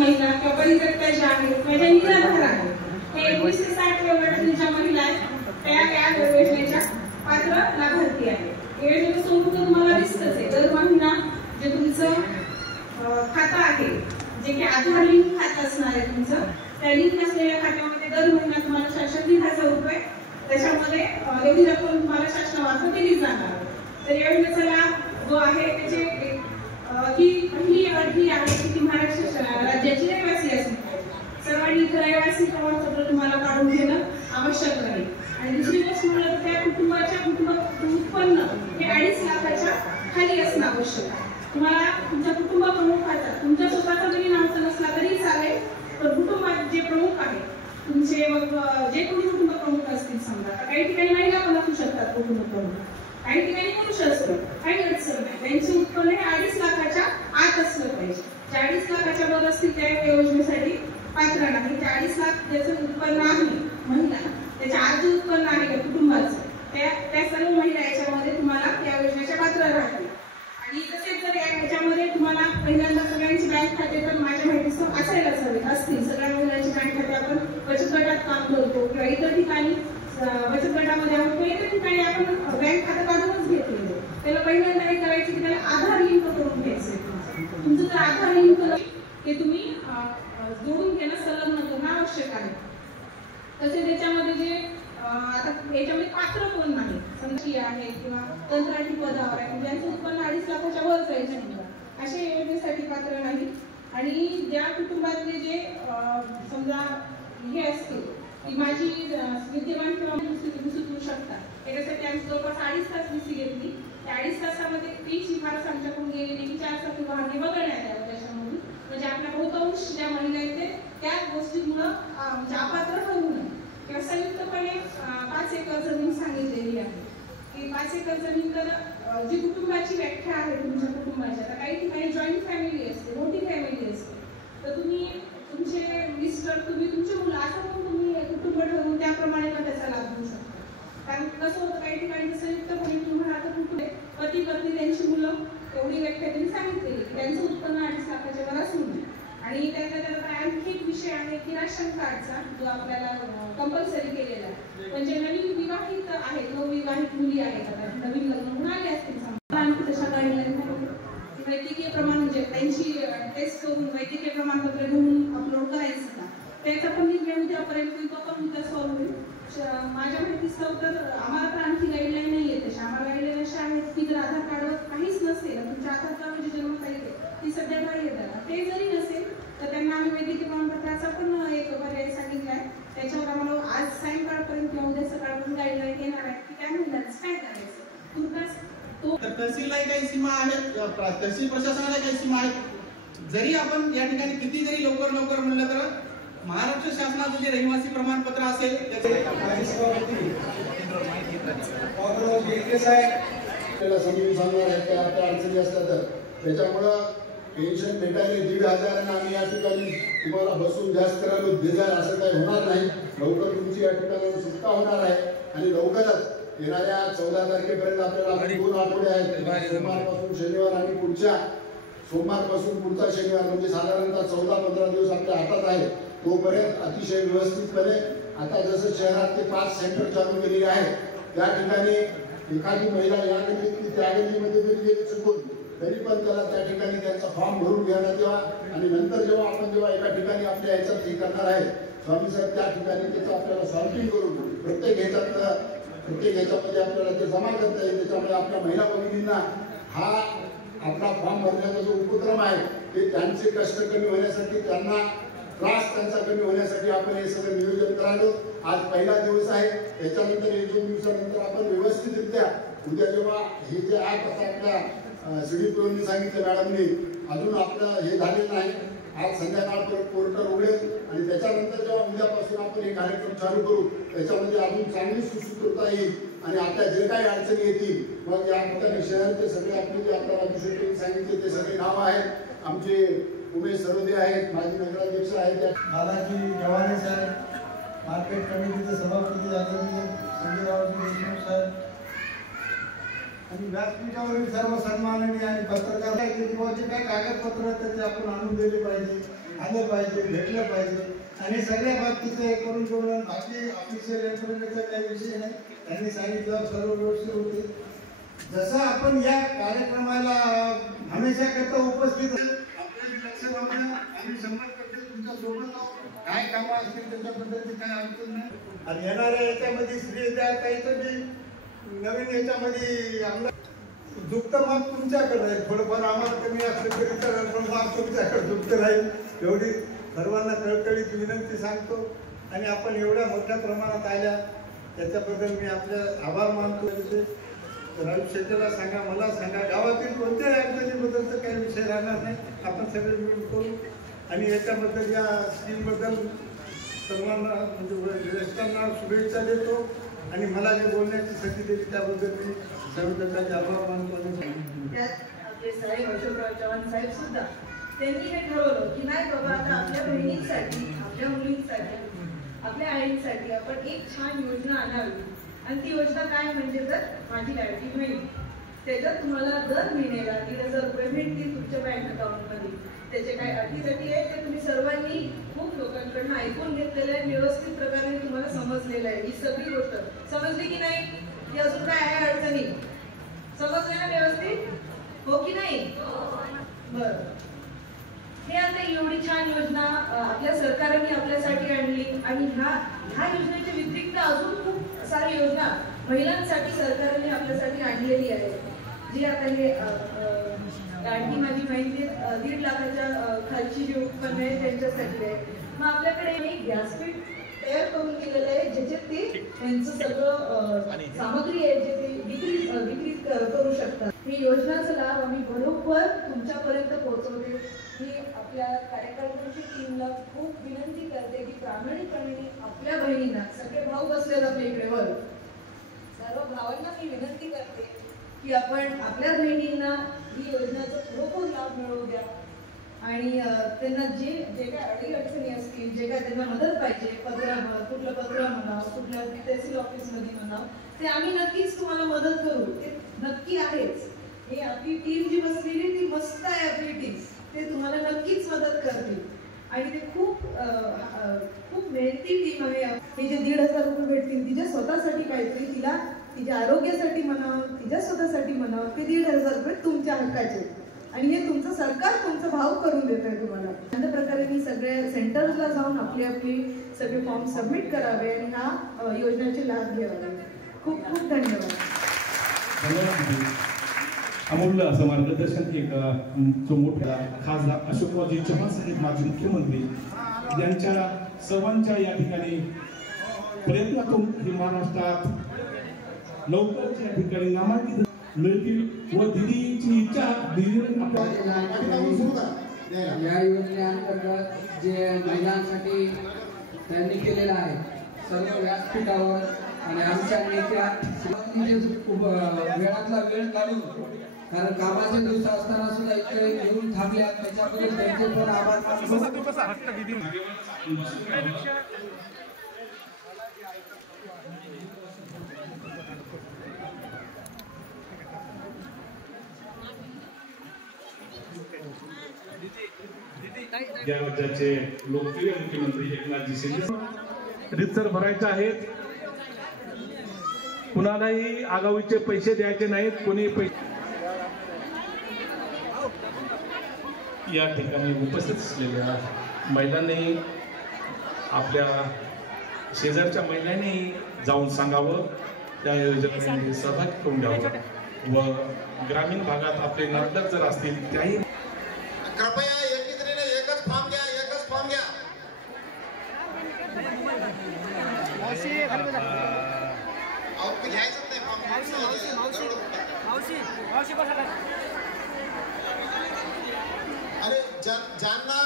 महिला किंवा परित्यक्त्या ज्या आहेत किंवा ज्या निराधार आहेत, हे 19 ते 60 वयोगटातील ज्या महिला आहेत त्या या योजनेच्या पात्र लाभार्थी आहेत। योजनेचं स्वरूप तुम्हाला दिसतच आहे। दर महिना जे तुमचं खातं आहे, जे की आधार लिंक खातं असणार आहे तुमचं, त्या लिंक असलेल्या खात्यामध्ये दर महिना तुम्हाला शासन 3000 रुपये त्याच्यामध्ये एवढी रक्कम तुम्हाला शासनामार्फत दिली जाणार। तर या योजनेचा लाभ जो आहे त्याचे ही पहिली अट ही आहे की ती महाराष्ट्र राज्याची रहिवासी असली पाहिजे। सर्वांनी इथं रहिवासी प्रमाणपत्र तुम्हाला काढून घेणं आवश्यक राहील। आणि दुसरी गोष्ट म्हणजे त्या कुटुंबाच्या उत्पन्न हे 2.5 लाखाच्या खाली असणं आवश्यक आहे। तुम्हाला तुमच्या कुटुंब प्रमुखाचा तुमच्या स्वतःचा जरी नावचा नसला तरी चालेल, पण कुटुंबात जे प्रमुख आहेत तुमचे, मग जे कोणी कुटुंब प्रमुख असतील, समजा काही ठिकाणी महिला पण असू शकतात कुटुंब प्रमुख, काही ठिकाणी पुरुष असतो, काही अडचण नाही, त्यांचे उत्पन्न हे 2.5 लाखाच्या आत असलं पाहिजे। 2.5 लाखाच्या वर असतील त्या योजनेसाठी पात्र नाही। 2.5 लाख ज्याचं उत्पन्न आहे महिला, त्याच्या आत जे उत्पन्न आहे का कुटुंबाचं, त्या सर्व महिला याच्यामध्ये तुम्हाला या योजनेच्या पात्र राहतील। आणि तसेच जर याच्यामध्ये तुम्हाला पहिल्यांदा सगळ्यांची बँक खाते तर माझ्या माहितीसह असायलाच हवे असतील। सगळ्या महिलांची बँक खाते आपण बचत गटात काम करतो किंवा इतर ठिकाणी बचत गटामध्ये आहोत किंवा इतर ठिकाणी आपण बँक खातं काढूनच घेतलेलं, त्याला पहिल्यांदा हे करायचं की त्याला आधार लिंक करून घ्यायचं। तुमचं जर आधार लिंक ते तुम्ही जोडून घेणं, संलग्न करणं आवश्यक आहे। तसे त्याच्यामध्ये जे आता याच्यामध्ये पात्र कोण नाही, समजा आहे किंवा कंत्राटी पदावर आहे, ज्यांचं उत्पन्न 2.5 लाखाच्या वर जायचं अशा योजनेसाठी पात्र नाही। आणि ज्या कुटुंबातले जे समजा हे असतील की माझी विद्यमान किंवा सुटू शकतात, त्याच्यासाठी आम्ही जवळपास 2.5 तास विसी घेतली। त्या 2.5 तासामध्ये ती शिफारस आमच्याकडून गेलेली की 4 चाकी वाहने वगळण्यात यावं त्याच्यामधून, म्हणजे आपल्या बहुतांश ज्या महिला आहेत त्या गोष्टीमुळं म्हणजे अपात्र ठरवू नये। किंवा संयुक्तपणे 5 एकर जमीन सांगितलेली आहे की 5 एकर जमीन तर जी कुटुंबाची व्याख्या आहे तुमच्या कुटुंबाची, आता काही ठिकाणी जॉईंट फॅमिली असते, मोठी फॅमिली असते, तर तुम्ही तुमचे मिस्टर, तुम्ही तुमचे मुलं असं पण तुम्ही कुटुंब ठरवून त्याप्रमाणे पण त्याचा लाभ घेऊ शकता। कारण कसं होतं काही ठिकाणी संयुक्तपणे तुम्हाला आता कुटुंब पती पत्नी त्यांची मुलं एवढी व्याख्या त्यांनी सांगितलेली की त्यांचं उत्पन्न 2.5 लाखाच्या वर असू नये। आणि त्यानंतर आणखी एक विषय आहे की राशन कार्डचा जो आपल्याला कंपल्सरी केलेला आहे, म्हणजे नवीन विवाहित आहेत, नवविवाहित मुली आहेत, आता नवीन लग्न होऊन आले असतील समजा, आणखी तशा गाईडलाईन वैद्यकीय प्रमाण म्हणजे त्यांची टेस्ट करून वैद्यकीय प्रमाणपत्र घेऊन अपलोड करायचं का, त्याचा पण निर्णय उद्यापर्यंत तो पण मुद्दा सॉल्व्ह होईल। माझ्या माहितीसह तर आम्हाला तर आणखी गाईडलाईन नाही आहे तशा, आम्हाला गाईडलाईन अशा आहेत की जर आधार कार्डवर काहीच नसेल, तुमच्या आधार कार्ड म्हणजे जन्मतारीख ती सध्या बाहेर येतात, ते जरी नसेल तर त्यांना आम्ही वैद्यकीय प्रमाणपत्राचा पण एक पर्याय सांगितला आहे। त्याच्यावर आम्हाला आज सायंकाळपर्यंत किंवा उद्या सकाळपर्यंत गाईडलाईन येणार आहे की त्या महिलांचं काय करायचं। तुर्तास तहसीलला काही सीमा आहेत, तहसील प्रशासनाला काही सीमा आहेत। जरी आपण या ठिकाणी किती जरी लवकर म्हणलं तर महाराष्ट्र शासनाचं जे रहिवासी प्रमाणपत्र असेल समजून सांगणार आहे त्या अडचणी असतात, तर त्याच्यामुळं पेन्शन भेटायला 1,500 आणि आम्ही या ठिकाणी तुम्हाला बसून जास्त करायला 2,000 असं काही होणार नाही। लवकर तुमची या ठिकाणी सुटका होणार आहे आणि लवकरच येणाऱ्या 14 तारखेपर्यंत आपल्याला 2 आठवडे आहेत, सोमवारपासून शनिवार आणि पुढच्या सोमवारपासून पुढचा शनिवार, म्हणजे साधारणतः 14-15 दिवस आपल्या हातात आहे। तोपर्यंत अतिशय व्यवस्थितपणे आता जसं शहरात ते 5 सेंटर चालू केलेले आहेत, त्या ठिकाणी एखादी महिला या गल्लीत त्या गल्लीमध्ये जरी गेली चुकून तरी पण त्याला त्या ठिकाणी त्यांचा फॉर्म भरून घेण्यात यावा आणि नंतर जेव्हा एका ठिकाणी आपल्या याच्यात हे करणार आहे स्वामी साहेब, त्या ठिकाणी त्याचं आपल्याला सॉर्टिंग करून प्रत्येक ह्याच्यामध्ये आपल्याला ते जमा करता येईल। त्याच्यामुळे आपल्या महिला भगिनींना हा आपला फॉर्म भरण्याचा जो उपक्रम आहे ते त्यांचे कष्ट कमी होण्यासाठी, त्यांना त्रास त्यांचा कमी होण्यासाठी आपण हे सगळं नियोजन करायचं। आज पहिला दिवस आहे, त्याच्यानंतर 1-2 दिवसानंतर आपण व्यवस्थितरित्या उद्या जेव्हा हे जे ॲप आता आपल्या सीडीपीओनी सांगितलं मॅडमनी, अजून आपलं हे झालेलं नाही, आज संध्याकाळपर्यंत पोर्टल उघडेल आणि त्याच्यानंतर जेव्हा उद्यापासून आपण हे कार्यक्रम चालू करू त्याच्यामध्ये अजून चांगली सुसूत्रता येईल आणि आता जे काही अडचणी येतील मग या ठिकाणी शहरचे सगळे आपले जे आपल्याला दुसरे सांगितले ते सगळे नाव आहेत। आमचे उमेश सर्वदे आहेत, माजी नगराध्यक्ष आहेत, दादाजी जवाने साहेब, मार्केट कमिटीचे सभापती आदरणीय संजयरावजी देशमुख साहेब आणि व्यासपीठावरील सर्व सन्माननीय आणि पत्रकार जे काही कागदपत्र आहेत ते आपण आणून दिले पाहिजे। आलं पाहिजे, भेटलं पाहिजे. आणि सगळ्या बाबतीत हे करून ठेवलं. बाकी ऑफिशियल यंत्रणेचा काही विषय नाही. त्यांनी सांगितलं सर्व व्यवस्थित होते. जसं आपण या कार्यक्रमाला हमेशा करता उपस्थित आपल्याला लक्ष लावणं आम्ही 100% तुमच्या सोबत आहोत. काय कामं असतील त्याच्याबद्दलची काय अडचण नाही. आणि येणाऱ्या याच्यामध्ये श्री द्या काहीतरी नवीन याच्यामध्ये आमला झुकतं माप तुमच्याकडे आहे. थोडंफार आम्हाला कमी असलं तरी तर पण माप तुमच्याकडे झुकतं राहील एवढी सर्वांना कळकळीची विनंती सांगतो. आणि आपण एवढ्या मोठ्या प्रमाणात आल्या त्याच्याबद्दल मी आपल्या आभार मानतो. राजू शेट्टीला सांगा, मला सांगा, गावातील कोणत्याही अडचणीबद्दलचं काही विषय राहणार नाही. आपण सगळे मिळून करू. आणि याच्याबद्दल या स्कीमबद्दल सर्वांना म्हणजे ज्येष्ठांना शुभेच्छा देतो. आणि मला जे बोलण्याची संधी दिली त्याबद्दल मी सर्वजणांचे आभार मानतो. त्यात आपले साहेब अशोकराव चव्हाण साहेब सुद्धा त्यांनी हे ठरवलं की नाही बाबा आता आपल्या बहिणींसाठी, आपल्या मुलींसाठी, आपल्या आईंसाठी आपण एक छान योजना आणावी. आणि ती योजना काय म्हणजे तर माझी लाडकी बहीण. त्याच्यात तुम्हाला दर महिन्याला 1,000 रुपये भेटतील तुमच्या बँक अकाउंटमध्ये. त्याचे काय अटीसाठी आहेत ते तुम्ही सर्वांनी खूप लोकांकडून ऐकून घेतलेलं आहे. व्यवस्थित प्रकारे तुम्हाला समजलेलं आहे. ही सगळी गोष्ट समजली की नाही? की अजून काय आहे अडचणी? समजले ना व्यवस्थित? हो की नाही? बरं. हे आता एवढी छान योजना आपल्या सरकारने आपल्यासाठी आणली. आणि ह्या योजनेच्या व्यतिरिक्त अजून खूप सारी योजना महिलांसाठी सरकारने आपल्यासाठी आणलेली आहे. जी आता हे लाडकी माझी बहीण ते 1.5 लाखाच्या खालची जी उत्पन्न आहे त्यांच्यासाठी आहे. मग आपल्याकडे एक व्यासपीठ तयार करून दिलेलं आहे ज्याच्यात ते त्यांचं सगळं सामग्री आहे जे ते विक्री करू शकतात. ही योजनाचा लाभ आम्ही बरोबर तुमच्यापर्यंत पोहोचवते. ही आपल्या कार्यकर्त्यांची टीमला खूप विनंती करते की प्रामाणिकपणे आपल्या बहिणींना, सगळे भाऊ बसलेत आपल्या इकडे वर, सर्व भावांना मी विनंती करते की आपण आपल्या बहिणींना ही योजनेचा खरोखर लाभ मिळवू द्या. आणि त्यांना जे काय अडीअडचणी असतील, जे काय त्यांना मदत पाहिजे, कुठलं पत्र म्हणावं, कुठल्या तहसील ऑफिसमध्ये म्हणावं, ते आम्ही नक्कीच तुम्हाला मदत करू. ते नक्की आहेच. हे आपली टीम जी बसलेली ती मस्त आहे आपली टीम. ते तुम्हाला नक्कीच मदत करतील. आणि ते खूप मेहनती टीम आहे. हे जे 1,500 रुपये भेटतील तिच्या स्वतःसाठी काहीतरी, तिला तिच्या आरोग्यासाठी म्हणावं, तिच्या स्वतःसाठी म्हणावं, ते 1,500 रुपये तुमच्या हक्काचे. आणि हे तुमचं सरकार, तुमचा भाव करून देत आहे तुम्हाला. अशा प्रकारे मी सगळ्या सेंटर्सला जाऊन आपली सगळे फॉर्म सबमिट करावे आणि ह्या योजनेचे लाभ घ्यावे. खूप खूप धन्यवाद. अमूल्य असं मार्गदर्शन एक जो मोठा खासदार अशोकरावजी चव्हाण साहेब माजी मुख्यमंत्री यांच्या सर्वांच्या या ठिकाणी प्रयत्नातून ही महाराष्ट्रात लवकरच या ठिकाणी नामांकित मिळतील व दिदीची इच्छा या योजनेअंतर्गत जे महिलांसाठी त्यांनी केलेलं आहे सर्व व्यासपीठावर आणि आमच्या नेत्या वेळातला वेळ काढून, कारण कामाचे दिवस असताना सुद्धा इकडे येऊन थांबल्या त्याच्याबद्दल त्यांचे पण आभार मानतो. या राज्याचे लोकप्रिय मुख्यमंत्री एकनाथजी शिंदे रितसर भरायचे आहेत. कुणालाही आगाऊचे पैसे द्यायचे नाहीत. कोणी पैसे या ठिकाणी उपस्थित असलेल्या महिलांनी, आपल्या शेजारच्या महिलांनी जाऊन सांगावं, त्या योजनेमध्ये सहभागी करून द्यावं व ग्रामीण भागात आपले नाटक जर असतील त्याही कृपया एकीत्रीने एकच फॉर्म घ्या, एकच फॉर्म घ्या. अरे ज्यांना